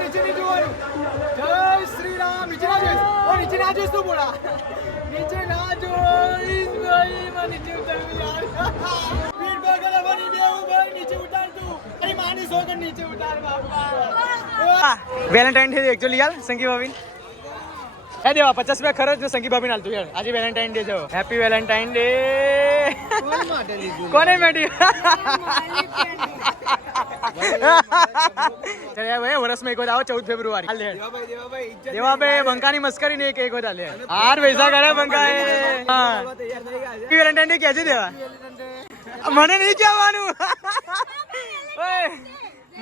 નીચે નહીં જોવાનું. જય શ્રી રામ. નીચે ના જોઈશ. નીચે ના જોઈશ તું બોલા. નીચે ના જોઈશ ભાઈ. માં નીચે ઉતારવું યાર. પીઠ પકડ બની દેવું ભાઈ. નીચે ઉતાર તું. અરે માની સોગન નીચે ઉતાર બાપા. વેલેન્ટાઇન ડે એકચ્યુઅલી યાર સંગી ભાભી હે દેવા 50 રૂપિયા ખર્ચ ને સંગી ભાભી નાલતું યાર. આજે વેલેન્ટાઇન ડે છે. Happy Valentine day. કોને મેડી ચલ ભાઈ વર્ષમાં એક વાર આવો 14 ફેબ્રુઆરી હાલ દેવાભાઈ બંકાની મસ્કરી ને એક વાર હાલે હાર પૈસા કરે બંકા હેપી વેલેન્ટાઇન ડે કેજે દેવા. મને નહીં કહેવાનું.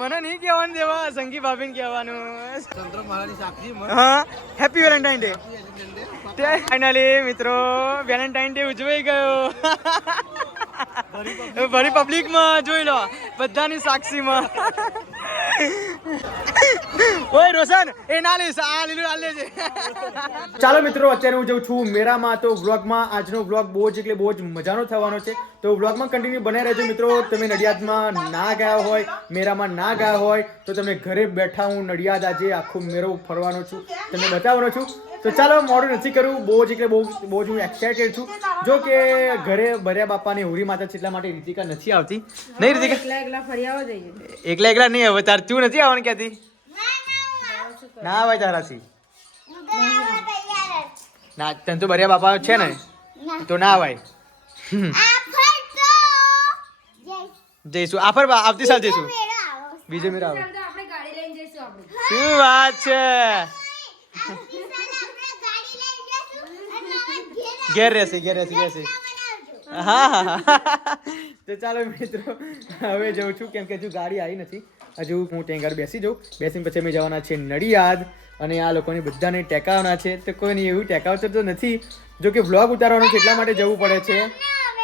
મને નહીં કહેવાનું દેવા સંગી ભાભીને કહેવાનું. હા હેપી વેલેન્ટાઇન ડે. ફાઇનલી મિત્રો વેલેન્ટાઇન ડે ઉજવાઈ ગયો. ભરી પબ્લિકમાં જોઈ લો બધાની સાક્ષીમાં. ઓય રોશન એ ના લઈશ આ લીલું આ લેજે. ચાલો મિત્રો અત્યારે હું જઉં છું મેરામાં. તો વ્લોગમાં આજનો વ્લોગ બહુ જ એટલે બહુ જ મજાનો થવાનો છે. તો વ્લોગમાં કન્ટિન્યુ બને રહેજો મિત્રો. તમે નડિયાદમાં ના ગયા હોય મેરામાં ના ગયા હોય તો તમે ઘરે બેઠા હું નડિયાદ આજે આખો મેરો ફરવાનો છું તમને બતાવવાનો છું. તો ચાલો મોડું નથી કરવું. બહુ જ એટલે બહુ જ હું એક્સાઇટેડ છું. જો કે ઘરે ભર્યા બાપાની હોરી માતા છે એટલા માટે રીતિકા નથી આવતી. નહીં રીતિકા એકલા ફરી આવો જઈએ. એકલા નહીં હવે તાર તું નથી આવવાનું ક્યાંથી ના ભાઈ તારાથી ના તને તો ભર્યા બાપા છે ને તો ના ભાઈ જઈશું આફર આવતી સાલ જઈશું બીજે મેરા આવે. શું વાત છે ઘેર રહેશે. હા હા તો ચાલો મિત્રો હવે જઉં છું કેમ કે હજુ ગાડી આવી નથી. હજુ હું ટેંગર બેસી જાઉં. બેસીને પછી અમે જવાના છે નડિયાદ અને આ લોકોને બધાને ટેકાવવાના છે. તો કોઈ નહીં એવું ટેકાવતો તો નથી. જો કે વ્લોગ ઉતારવાનો છે એટલા માટે જવું પડે છે.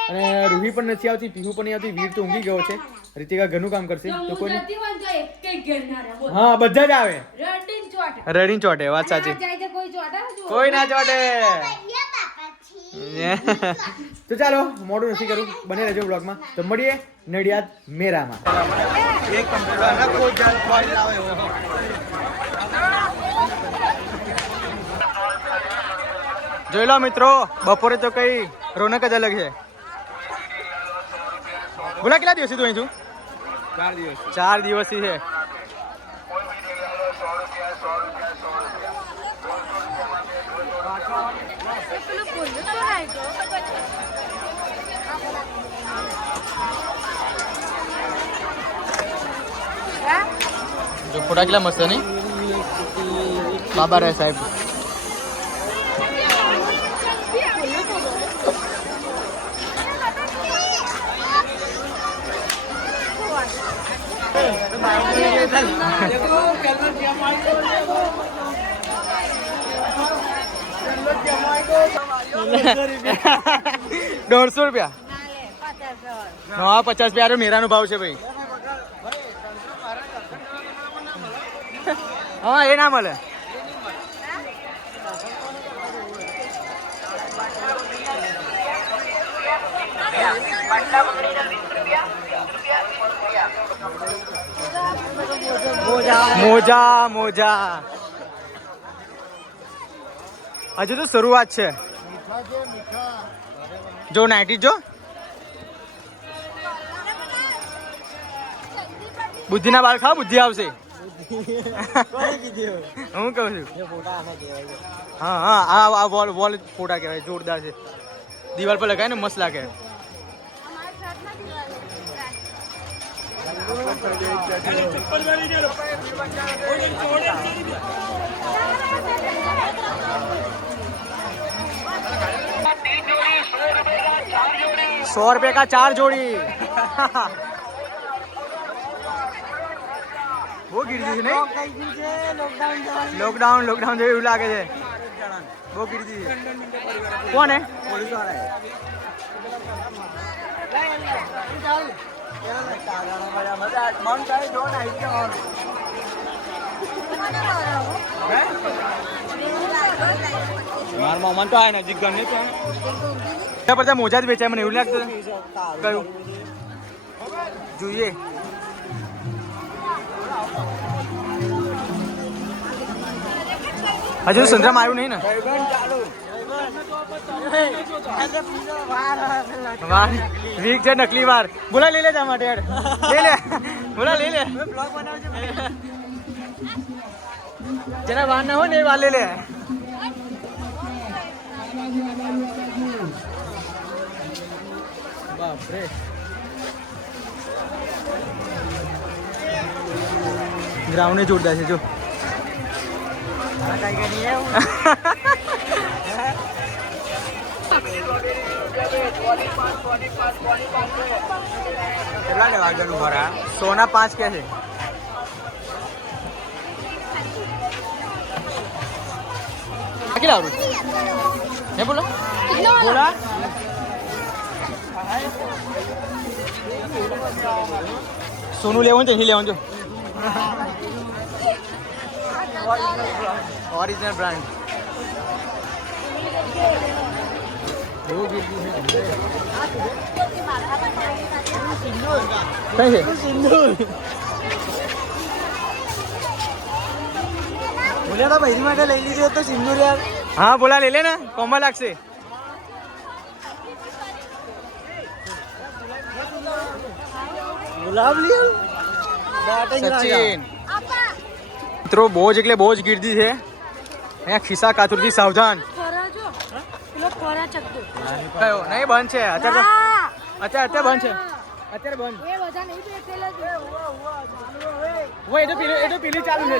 અને રૂહી પણ નથી આવતી પીહુ પણ નહીં આવતી. વીર તો ઊંઘી ગયો છે. રીતિકા ઘરનું કામ કરશે તો કોઈ હા બધા જ આવે રડીને ચોટે. વાત સાચી કોઈ ના ચોટે. તો ચાલો મોડું નથી કરું બને રહેજો બ્લોગમાં. તો મળીએ નડિયાદ મેરામાં. જોઈ લો મિત્રો બપોરે તો કઈ રોનક જ અલગ છે. બોલા કેટલા દિવસથી તું અહીં છું? 4 દિવસથી છે. જો ફોટા કેટલા મસ્ત નહીં બાબા રે સાહેબ. ₹150 હા 50 મેરાનો ભાવ છે ભાઈ. હા એ ના મળે. મોજા હજુ તો શરૂઆત છે. જો નાઇટી જો બુદ્ધિના બાલ ખાવ બુદ્ધિ આવશે. હું કહું છું હા હા આ વોલ ફોટા કહેવાય. જોરદાર છે. દિવાલ પર લગાય ને મસ્ત લાગે. ₹100 का 4 जोड़ी. वो गिर दी नहीं लॉकडाउन जो એવું લાગે છે. वो गिर दी कौन है पुलिस वाला है. માર મામા તો આય નજીક ગમે તો ત્યાં પર મોજા જ વેચાય મને એવું લાગતું. કયું જોઈએ હજુ સંતરામ આવ્યું નહીં ને વાર વીક છે નકલી વાર બોલા લઈ લે જા માટે યાર લઈ લે બોલા લઈ લે જેના વાર ના હોય ને એ વાર લઈ લે બાપરે ગ્રાઉન્ડ જોરદાર છે જો કેટલા વાગ્યાનું ભરા 105 કે છે કેટલા આવડું હે બોલો બોલા સોનું લેવાનું છે અહીં લેવાનું છે ઓરિજિનલ બ્રાન્ડ બહુ ગીરદી છે કઈ છે સિંદૂર બોલ્યા તો બૈરી માટે લઈ લીધો તો સિંદૂર યાર હા બોલા લઈ લે ને કોમા લાગશે ગુલાબ સચિન મિત્રો બહુ જ એટલે બહુ જ ગીરદી છે અહીંયા ખિસ્સા કાતુરથી સાવધાન કયો નહીં બંધ છે અત્યારે બંધ છે અત્યારે બંધ એ તો પેલી ચાલુ છે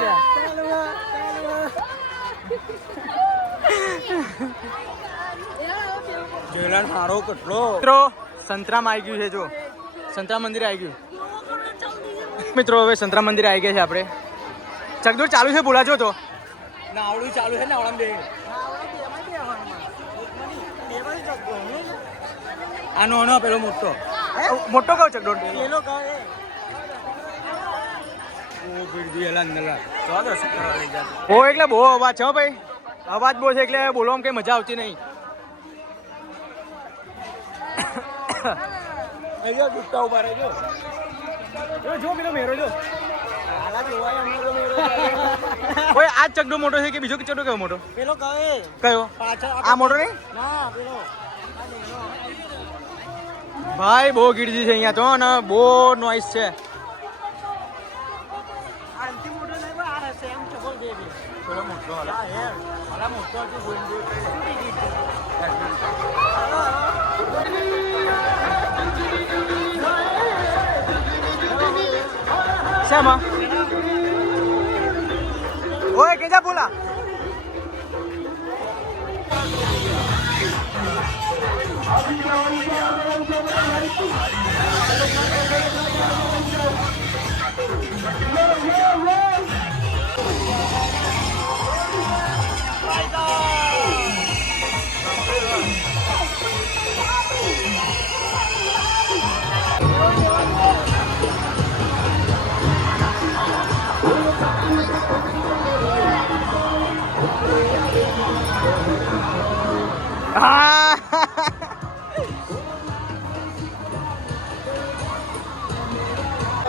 જોયલાન મારો કેટલો મિત્રો સંતરામ આવી ગયું છે જો સંતરામ મંદિર આવી ગયું મિત્રો હવે સંતરામ મંદિર આવી ગયા છે આપણે ચકદોર ચાલુ છે બોલાજો તો નાવડું ચાલુ છે નાવડામ બે આનો આનો પેલો મોટો મોટો કહો ચકડોળ પેલો કહે ઓ ગીરદી એલા નલા ઓ એટલે બહુ અવાજ છે ભાઈ અવાજ બહુ છે એટલે બોલવામાં કઈ મજા આવતી નહીં અહીંયા ગુસ્સા ઉભા રહેજો જો પેલો મેરો જો ઓય આ ચકડો મોટો છે કે બીજો કે ચકડો કયો મોટો પેલો કયો આ મોટો નહીં ના પેલો ભાઈ બહુ ગીરદી છે અહીંયા તો ને બહુ નોઈસ છે શેમાં ઓય કેજા બોલા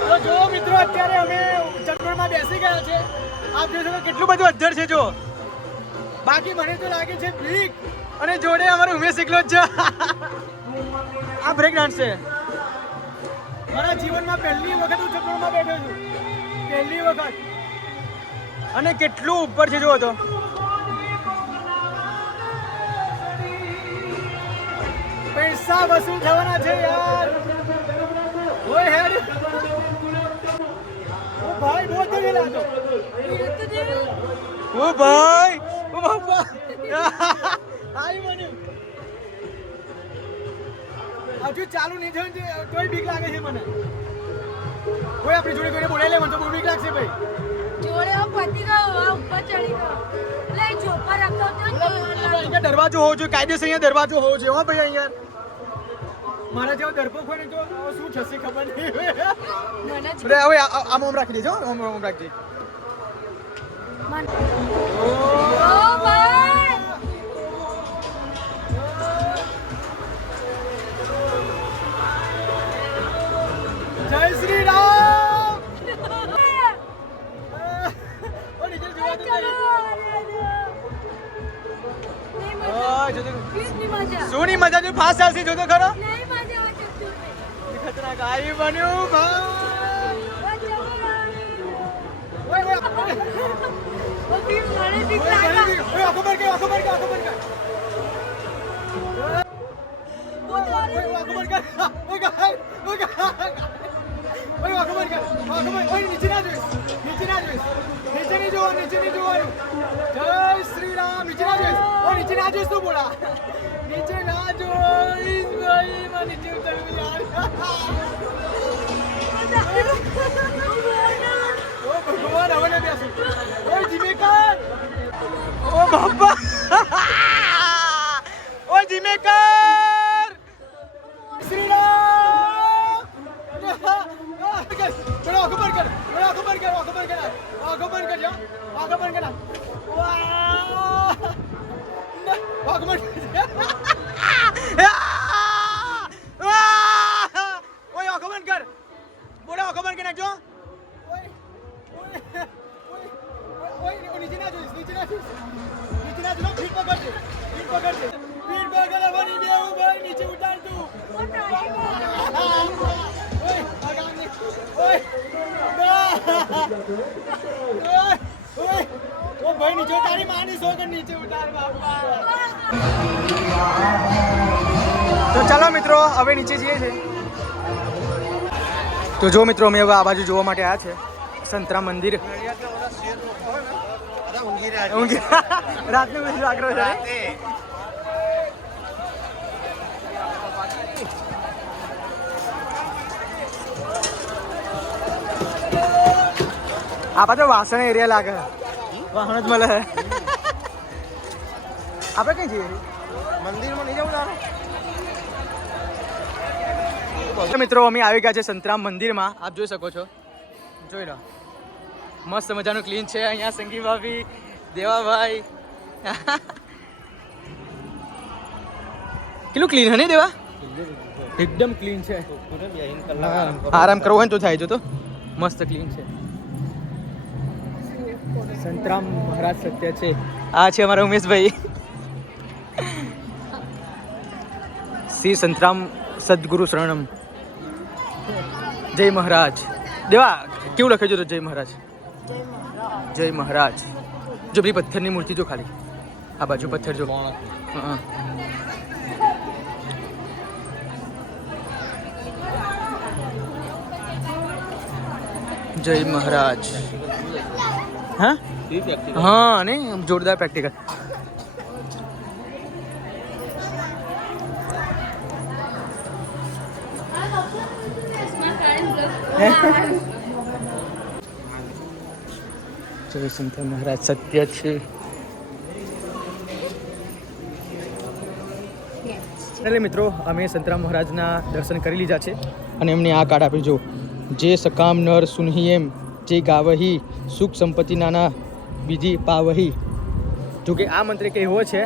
તો જો મિત્રો અત્યારે અમે ચકડોળમાં બેસી ગયા છે આપ જોઈ શકો કેટલું બધું અધ્ધર છે જો બાકી મને તો લાગે છે બીક અને જોડે અમારો ઉમેશ એકલો જ છે આ બ્રેક ડાન્સ છે મારા જીવનમાં પહેલી વખત હું ચકડોળમાં બેઠો છું પહેલી વખત અને કેટલું ઉપર છે જો તો પૈસા વસૂલ થવાના છે યાર ઓય હેડ ઓ ભાઈ બહુ તો ગેલા તો ઓ ભાઈ ઓ બાપા આઈ મને હજુ ચાલુ નહીં થયું તોય બીક લાગે છે મને ઓય આપણી જોડે કોઈને બોલાવી લે મને તો બહુ બીક લાગશે ભાઈ જોડે પતી ગયો ઉપર ચડી ગયો લે ચોપર રાખતો તો અહીંયા દરવાજો હોવો જોઈએ કાયદેસર અહીંયા દરવાજો હોવો જોઈએ હો ભાઈ અહીંયા મારા જેવો ડરપોક હોય ને તો શું થશે ખબર નહીં હવે આમ રાખી દેજો આમ રાખજે ઓ ભાઈ જય શ્રી રામ ઓ નીચે જોવા તો જોતો કેટલી મજા. શું ની મજા તું ફાસ્ટ ચાલશે જોતો ખરો નહીં મજા આવે ચકડોળે. ખતરનાક આઈ બન્યું ભાઈ ઓય ઓય ઓ ભીમ મને બીક લાગે. ઓય આખો બર કે ઓ તારી. નીચે ના જોઈશ. જય શ્રી રામ. નીચે ના જોઈશ તું બોલા. નીચે ના જોઈશ ભાઈ. માં નીચે ઉતરવું યાર. ઓ ભગવાન હવે ના બેસું. ઓય જીમેકર. ઓ બાપા. ઓ જીમેકર. શ્રી રામ. ચલો ખબર કર. આખો બંધ કર. બોલો આખો બંધ કરી નાખજો. નીચે ના જોઈશ. ફીટ પકડજે. બની દેવું ભાઈ. નીચે ઉતાર તું. ઓ ભાઈ નીચે તારી માની સોગન નીચે ઉતાર બાપા. તો ચાલો મિત્રો હવે નીચે જઈએ છે. તો જો મિત્રો અમે હવે આ બાજુ જોવા માટે આવ્યા છે સંતરામ મંદિર. રાતનો જાગરો છે. આ પાછો વાસણ એરિયા લાગે. વાહન જ મળે. આપણે કઈ જઈએ મંદિરમાં નહીં જવું તારે. મિત્રો અમે આવી ગયા છે સંતરામ મંદિરમાં. આપ જોઈ શકો છો. જોઈ લો મસ્ત મજાનું ક્લીન છે. અહીંયા સંગી ભાભી, દેવાભાઈ. કેટલું ક્લીન હે ને દેવા? એકદમ ક્લીન છે. આરામ કરવો હોય ને તો થાય. જો તો મસ્ત ક્લીન છે. સંતરામ મહારાજ સત્ય છે. આ છે અમારા ઉમેશભાઈ. શ્રી સંતરામ સદગુરુ શરણમ. જય મહારાજ. દેવા કેવું લખે છે? જય મહારાજ. જય મહારાજ. જો પેલી પથ્થરની મૂર્તિ જો ખાલી. આ બાજુ પથ્થર જો. હા જય મહારાજ. હા ને જોરદાર પ્રેક્ટિકલ. જય સંત મહારાજ સત્ય છે. એટલે મિત્રો અમે સંતરામ મહારાજના દર્શન કરી લીધા છે અને એમને આ કાર્ડ આપ્યું. જો જે સકામ નર સુનહી એમ જે ગાવહી સુખ સંપત્તિ નાના બીજી પાવહી. જો કે આ મંત્ર એક એવો છે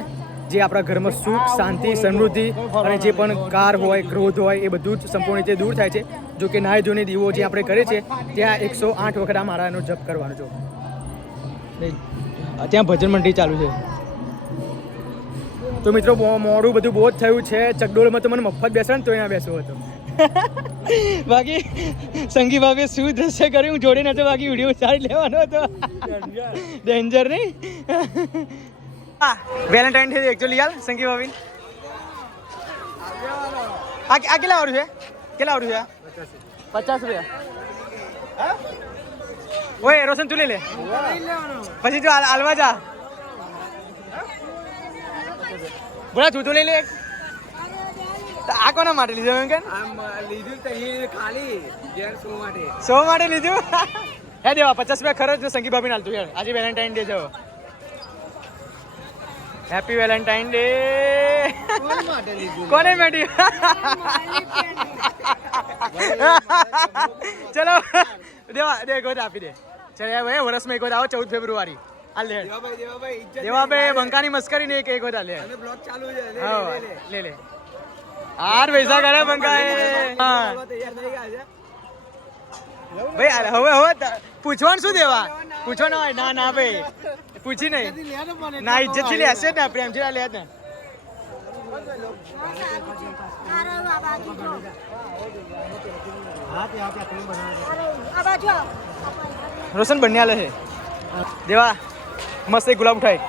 જે આપણા ઘરમાં સુખ, શાંતિ, સમૃદ્ધિ અને જે પણ કાર હોય, ક્રોધ હોય એ બધું જ સંપૂર્ણ રીતે દૂર થાય છે. જો કે નાય જોને દીવો જે આપણે કરીએ છીએ ત્યાં 108 વખત આ માળાનો જપ કરવાનો. જો ત્યાં ભજન મંડળી ચાલુ છે. તો મિત્રો મોડું બધું બહુ જ થયું છે. ચકડોળમાં તો મને મફત બેસવાનું તો અહીંયા બેસવો હતો. બાકી સંગી ભાભે શું દ્રશ્ય કર્યું હું જોડે નતો. બાકી વિડીયો ઉતારી લેવાનો હતો. ડેન્જર નહીં. વેલેન્ટાઇન ડે એકચ્યુઅલી યાર સંગી ભાભી. આ કેટલા વાળું છે? 50 રૂપિયા. ઓય રોશન તું લઈ લે પછી તું હાલવા જા. બોલા તું તો લઈ લે. આ કોના માટે લીધું? એમ કે લીધું ખાલી 100 માટે લીધું. હે દેવા 50 રૂપિયા ખર્ચ સંગી ભાભી હાલતું યાર. આજે વેલેન્ટાઇન ડે છે. Happy Valentine day. કોને મેડી? ચલો દેવા દે ગોદ આપી દે. ચલ ભાઈ વર્ષમાં એક વાર આવો 14 ફેબ્રુઆરી. હાલ લે દેવાભાઈ બંકાની મસ્કરી નહીં. એક વાર લે બ્લોગ ચાલુ છે. લે લે આર પૈસા કરે બંકાએ. ભાઈ હવે પૂછવાનું શું દેવા? પૂછવાનું હોય ના ભાઈ પૂછી નહીં ના ઇજ્જત થી લેશે ને પ્રેમથી લે ને. આ બાજુ જો. આ બાજુ આવો. રોશન બંને આલે છે દેવા મસ્ત એક ગુલાબ ઉઠાય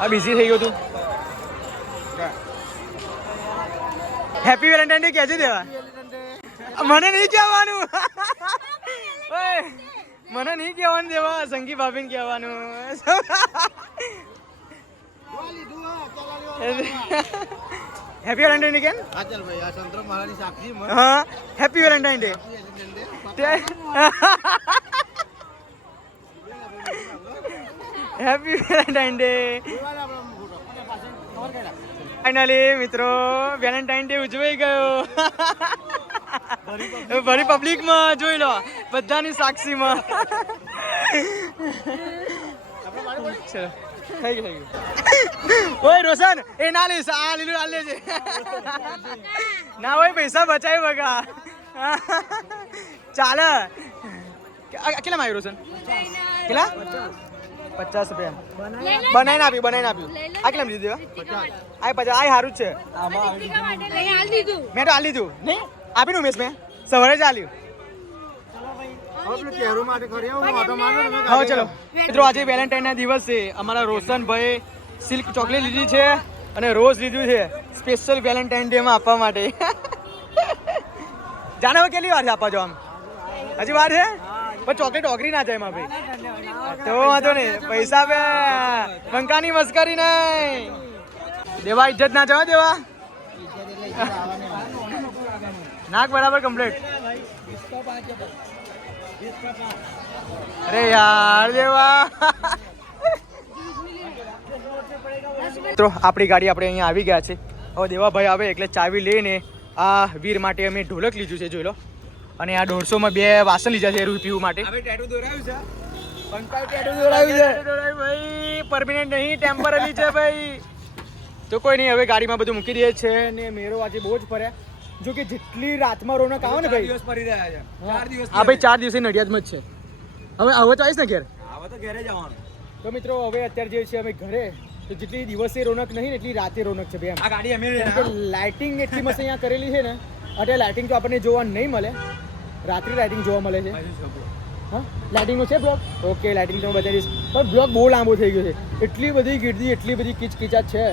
આ બિઝી થઈ ગયો તું હેપી વેલેન્ટાઇન ડે કહેજે દેવા મને નહીં કહેવાનું ઓય મને નહીં કહેવાનું દેવા સંગી ભાભીને કહેવાનું હેપી વેલેન્ટાઇન ડે કેમ હા ચાલ ભાઈ આ સંતરો મહારાની સાક્ષી હા happy Valentine day happy Valentine day finally મિત્રો વેલેન્ટાઇન ડે ઉજવાઈ ગયો ભરી પબ્લિકમાં જોઈ લો બધાની સાક્ષીમાં ચલો થઈ ગયું ઓય રોશન એ ના લઈશ આ લીલું આ લેજે ના હોય પૈસા બચાવી બગા ચાલે કેટલા માં આવ્યું રોશન કેટલા 50 રૂપિયા બનાવીને આપ્યું આ કેટલા લીધું આ 50 આ સારું જ છે મેં તો હાલ લીધું નહીં આપીને ઉમેશ મેં સવારે જ આલ્યું હા ચલો મિત્રો આજે વેલેન્ટાઇન ના દિવસ છે અમારા રોશન ભાઈ સિલ્ક ચોકલેટ લીધી છે અને રોઝ લીધું છે સ્પેશિયલ વેલેન્ટાઇન ડે માં આપવા માટે જાણે હવે કેટલી વાર છે આપવા જો આમ હજી વાર છે પણ ચોકલેટ ઓગરી ના જાય એમાં ભાઈ તો વાંધો નહીં પૈસા બે બંકાની મસ્કરી નહીં દેવા ઇજ્જત ના જવા દેવા નાક બરાબર કમ્પ્લીટ અરે યાર દેવા મિત્રો આપણી ગાડી આપણે અહીંયા આવી ગયા છે હવે દેવાભાઈ આવે એટલે ચાવી લઈને આ વીર માટે અમે ઢોલક લીધું છે જોઈ લો અને આ 150 માં 2 વાસણ લીધા છે રૂ પીવું માટે ટેટુ દોરાયું છે ભાઈ પરમિનન્ટ નહીં ટેમ્પરરી છે ભાઈ તો કોઈ નહીં હવે ગાડીમાં બધું મૂકી દે છે ને મેરો આજે બહુ જ ફર્યા જો કે જેટલી રાતમાં રોનક આવે ને ભાઈ ફરી રહ્યા છે 4 દિવસ હા ભાઈ 4 દિવસે નડિયાદમાં જ છે હવે તો આવીશ ને ઘેર હવે તો ઘરે જવાનું તો મિત્રો હવે અત્યારે જે છે અમે ઘરે તો જેટલી દિવસે રોનક નહીં ને એટલી રાતે રોનક છે ભાઈ આ ગાડી અમે લાઇટિંગ એટલી મસ્ત અહીંયા કરેલી છે ને અત્યારે લાઇટિંગ તો આપણને જોવા નહીં મળે રાત્રે લાઇટિંગ જોવા મળે છે હા લાઇટિંગનો છે બ્લોક ઓકે લાઇટિંગ તો બતાવીશ પણ બ્લોક બહુ લાંબો થઈ ગયો છે એટલી બધી ગીર્દી એટલી બધી કિચકિચાટ છે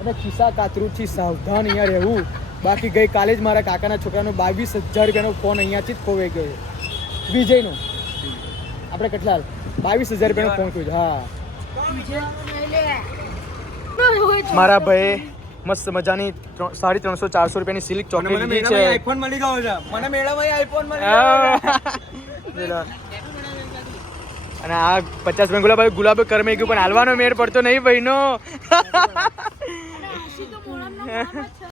અને ખિસ્સા કાતરુથી સાવધાન અહીંયા રહેવું બાકી ગઈકાલે જ મારા કાકાના છોકરાનો 22,000 રૂપિયાનો ફોન અહીંયાથી જ ખોવાઈ ગયો છે વિજયનો આપણે કેટલા 22,000 રૂપિયાનો ફોન ખોઈ હા મારા ભાઈ મસ્ત મજાની 350-400 રૂપિયાની સિલ્ક ચોકલેટ લીધી છે આઈફોન મળી ગયો છે મને મેળામાં આઈફોન મળી ગયો અને આ 50 રૂપિયા ગુલાબ કરમે ગયું પણ હાલવાનો મેળ પડતો નહીં ભાઈનો